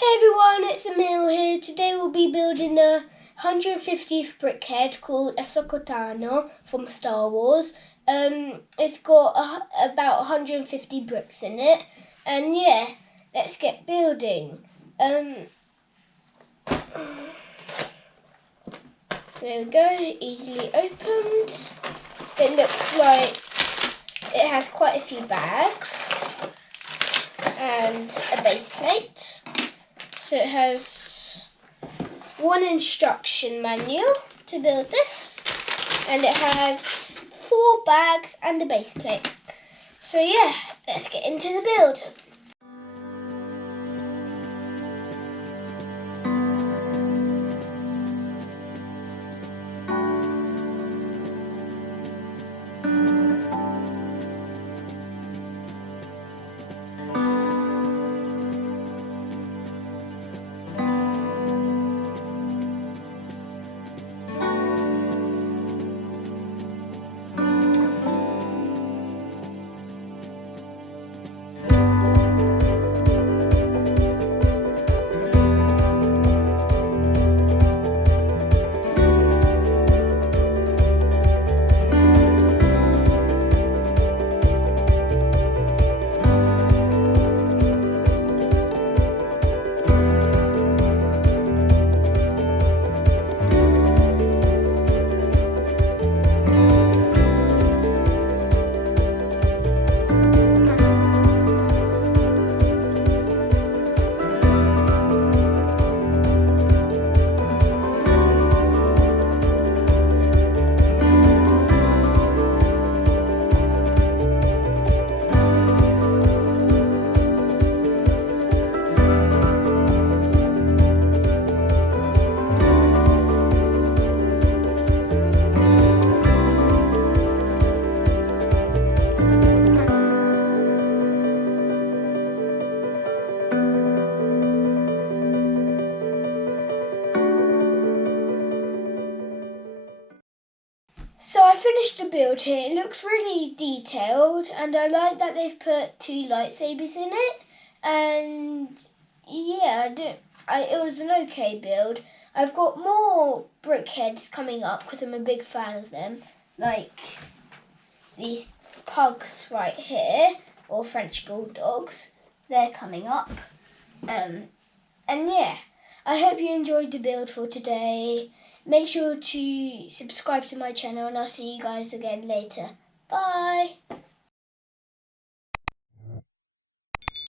Hey everyone, it's Emile here. Today we'll be building a 150th brickhead called Ahsoka Tano from Star Wars. It's got about 150 bricks in it, and yeah, let's get building. There we go, easily opened. It looks like it has quite a few bags and a base plate. So it has one instruction manual to build this, and it has 4 bags and a base plate. So yeah, let's get into the build. So I finished the build here. It looks really detailed, and I like that they've put 2 lightsabers in it. And yeah, it was an okay build. I've got more brickheads coming up because I'm a big fan of them, like these pugs right here, or French bulldogs. They're coming up. And yeah, I hope you enjoyed the build for today. Make sure to subscribe to my channel, and I'll see you guys again later. Bye!